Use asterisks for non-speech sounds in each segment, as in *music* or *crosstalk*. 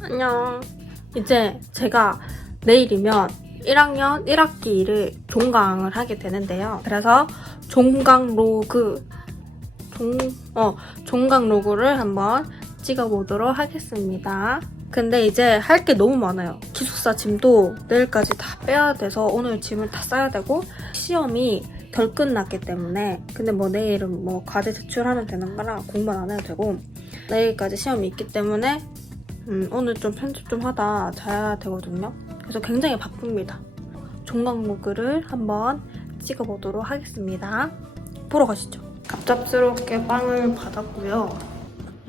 안녕. 이제 제가 내일이면 1학년 1학기를 종강을 하게 되는데요. 그래서 종강 로그, 종, 어, 종강 로그를 한번 찍어보도록 하겠습니다. 근데 이제 할 게 너무 많아요. 기숙사 짐도 내일까지 다 빼야 돼서 오늘 짐을 다 싸야 되고 시험이 덜 끝났기 때문에 근데 뭐 내일은 뭐 과제 제출하면 되는 거라 공부는 안 해도 되고 내일까지 시험이 있기 때문에 음, 오늘 좀 편집 좀 하다 자야 되거든요. 그래서 굉장히 바쁩니다. 종강 로그를 한번 찍어보도록 하겠습니다. 보러 가시죠. 갑작스럽게 빵을 받았고요.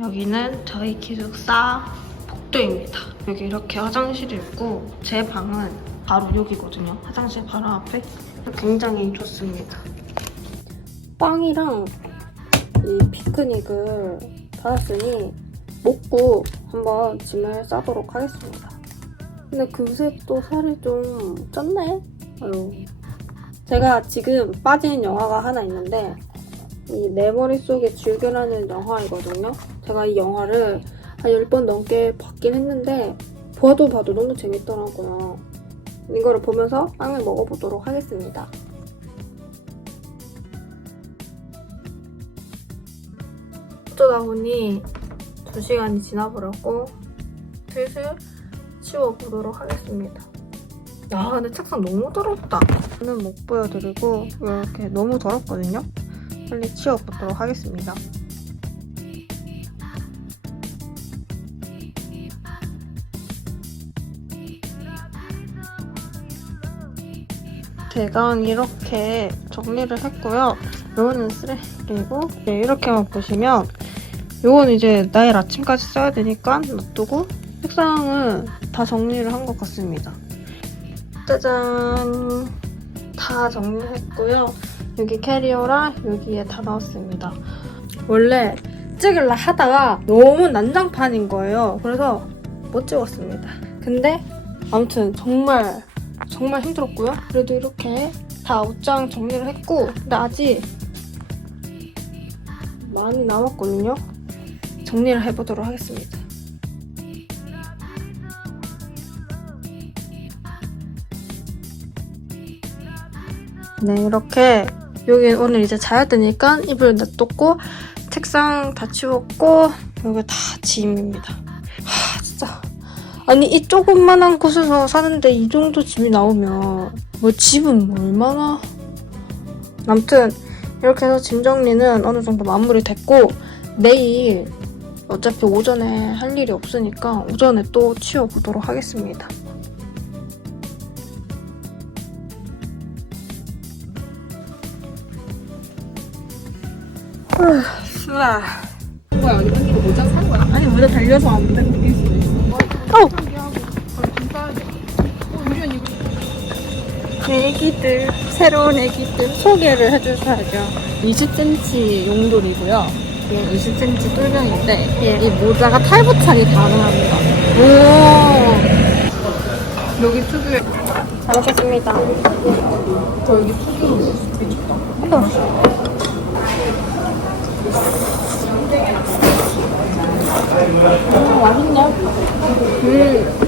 여기는 저희 기숙사 복도입니다. 여기 이렇게 화장실이 있고 제 방은 바로 여기거든요. 화장실 바로 앞에. 굉장히 좋습니다. 빵이랑 이 피크닉을 받았으니 먹고 한번 짐을 싸도록 하겠습니다. 근데 그새 또 살이 좀 쪘네? 아유. 제가 지금 빠진 영화가 하나 있는데 이 내 머릿속에 줄겨라는 영화이거든요. 제가 이 영화를 한 10번 넘게 봤긴 했는데 봐도 봐도 너무 재밌더라고요. 이거를 보면서 빵을 먹어보도록 하겠습니다. 어쩌다 보니 2시간이 지나버렸고 슬슬 치워보도록 하겠습니다. 야 근데 책상 너무 더럽다. 저는 못 보여드리고 이렇게 너무 더럽거든요. 빨리 치워보도록 하겠습니다. 제가 이렇게 정리를 했고요. 요거는 쓰레기고 네, 이렇게만 보시면 요건 이제 내일 아침까지 써야 되니까 놔두고 책상은 다 정리를 한 것 같습니다. 짜잔 다 정리했고요. 여기 캐리어랑 여기에 다 넣었습니다. 원래 찍을라 하다가 너무 난장판인 거예요. 그래서 못 찍었습니다. 근데 아무튼 정말 정말 힘들었고요. 그래도 이렇게 다 옷장 정리를 했고 근데 아직 많이 남았거든요. 정리를 해보도록 하겠습니다. 네, 이렇게 여기 오늘 이제 자야 되니까 이불 놔뒀고 책상 다 치웠고 여기 다 짐입니다. 하, 진짜. 아니 이 조금만한 곳에서 사는데 이 정도 짐이 나오면 뭐 집은 뭐 얼마나 아무튼 이렇게 해서 짐 정리는 어느 정도 마무리 됐고 내일 어차피 오전에 할 일이 없으니까 오전에 또 치워보도록 하겠습니다. 으아. 뭐야 언니가 모자 산 거야? 아니 모자 달려서 안 돼. 어! 애기들 새로운 애기들 소개를 해주셔야죠. 20cm 용돌이고요. 이건 20cm 똘병인데 예. 이 모자가 탈부착이 가능합니다. 오. 여기 특유의 잘 먹겠습니다. 저 여기 특유로 미쳤다. 음, 맛있네. 음.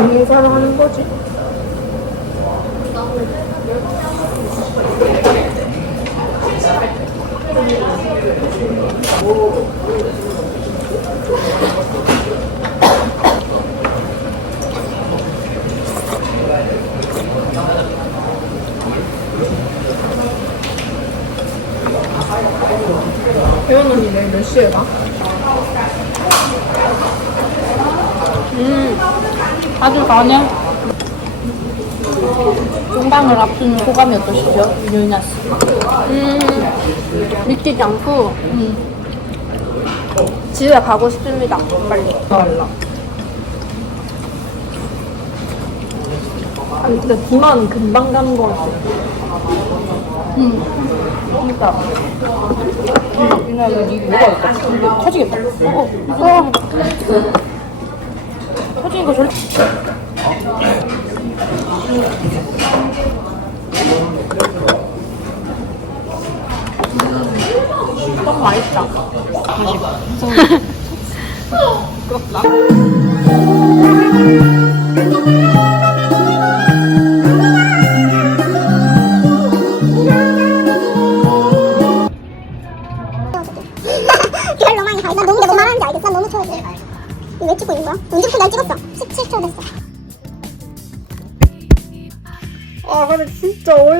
먹는 사람 하는 거지. 배운 언니 내일 몇 시에 가? 음. 아주 가네. 종방을 앞둔 소감이 어떠시죠? 유나 씨. 음. 믿기지 않고 음. 집에 가고 싶습니다. 빨리. 아니 근데 비만 금방 가는 거 같아. 음. 유나 여기 뭐가 있다. 이거 터지겠다. 어, 어. 어. 터지는 거 절대. 떡 맛있다. *laughs* 맛있어. 그걸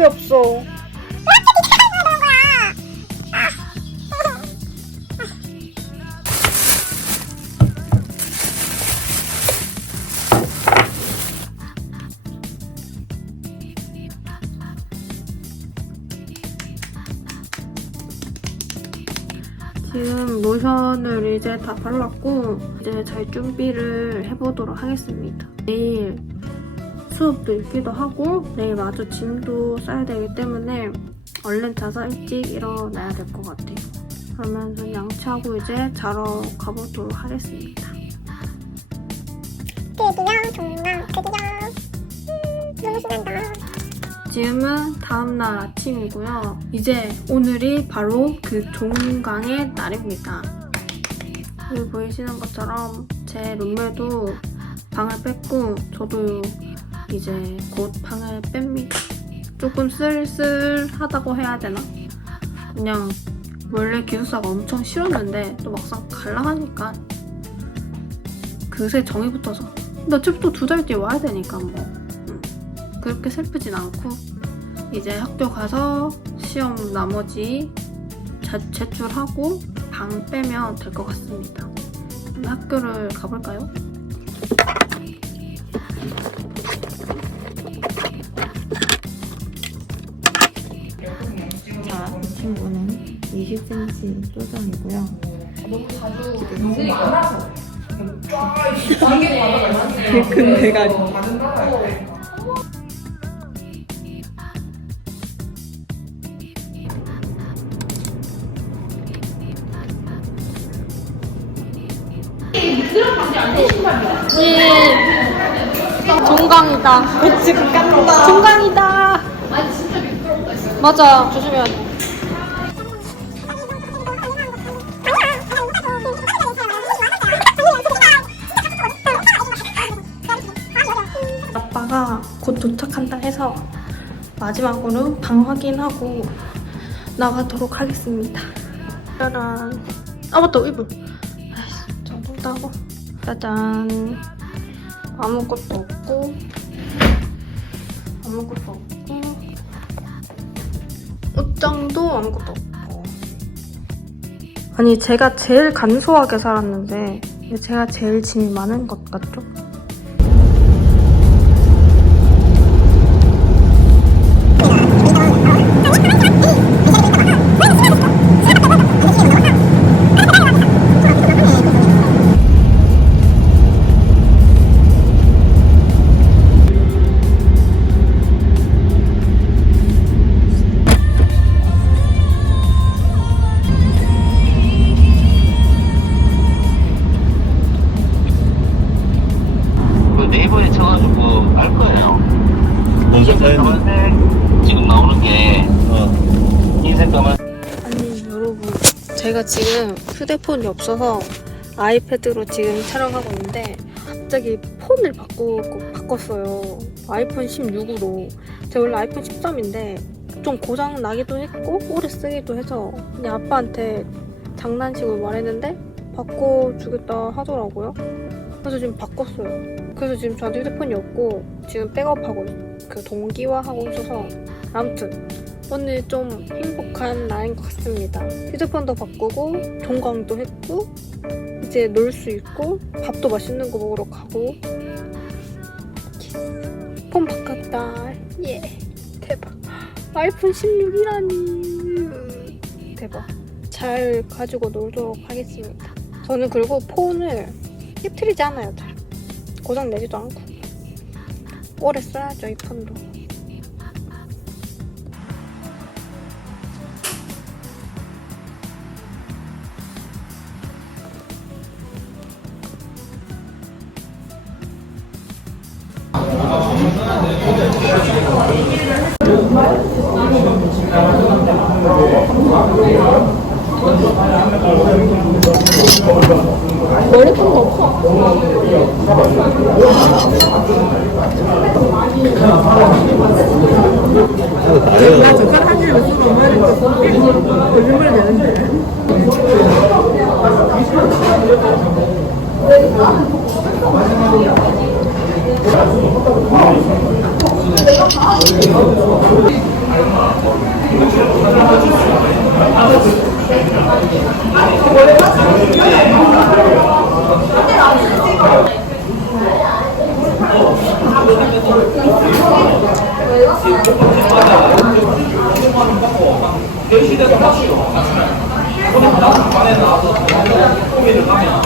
어이없어. 지금 로션을 이제 다 발랐고 이제 잘 준비를 해보도록 하겠습니다. 내일 수업도 있기도 하고 내일 마저 짐도 싸야 되기 때문에 얼른 자서 일찍 일어나야 될 것 같아요. 그러면 전 양치하고 이제 자러 가보도록 하겠습니다. 드디어 종강 드디어. 음, 너무 신난다. 지금은 다음날 아침이고요. 이제 오늘이 바로 그 종강의 날입니다. 여기 보이시는 것처럼 제 룸메도 방을 뺐고 저도 이제 곧 방을 뺍니다. 조금 쓸쓸하다고 해야 되나? 그냥 원래 기숙사가 엄청 싫었는데 또 막상 갈라 하니까 그새 정이 붙어서 근데 어차피 또 두 달 뒤에 와야 되니까 뭐 음, 그렇게 슬프진 않고 이제 학교 가서 시험 나머지 자- 제출하고 방 빼면 될 것 같습니다. 학교를 가볼까요? 20cm 소정이고요. 큰 대가리. 종강이다. 지금 깐다. 종강이다. 맞아. 조심해야 돼. 해서 마지막으로 방 확인하고 나가도록 하겠습니다. 짜란. 아 맞다 이불. 아이씨 저도 따고. 짜잔. 아무것도 없고 아무것도 없고 옷장도 아무것도 없고. 아니 제가 제일 간소하게 살았는데 제가 제일 짐이 많은 것 같죠? 제가 지금 휴대폰이 없어서 아이패드로 지금 촬영하고 있는데 갑자기 폰을 바꾸, 바꿨어요. 아이폰 16으로. 제가 원래 아이폰 13인데 좀 고장 나기도 했고 오래 쓰기도 해서 그냥 아빠한테 장난식으로 말했는데 바꿔주겠다 하더라고요. 그래서 지금 바꿨어요. 그래서 지금 저한테 휴대폰이 없고 지금 백업하고 있- 그 동기화하고 있어서 아무튼 오늘 좀 행복한 날인 것 같습니다. 휴대폰도 바꾸고 종강도 했고 이제 놀 수 있고 밥도 맛있는 거 먹으러 가고 폰 바꿨다. 예 대박. 아이폰 16이라니 대박. 잘 가지고 놀도록 하겠습니다. 저는 그리고 폰을 깨트리지 않아요. 잘 고장 내지도 않고 오래 써야죠 이 폰도. 머리 큰 거 커. 나 젓가락에 무슨 엄마를 거짓말 내는데. 내가 봐. 거기 나와서 반에 나와서 거기를 하면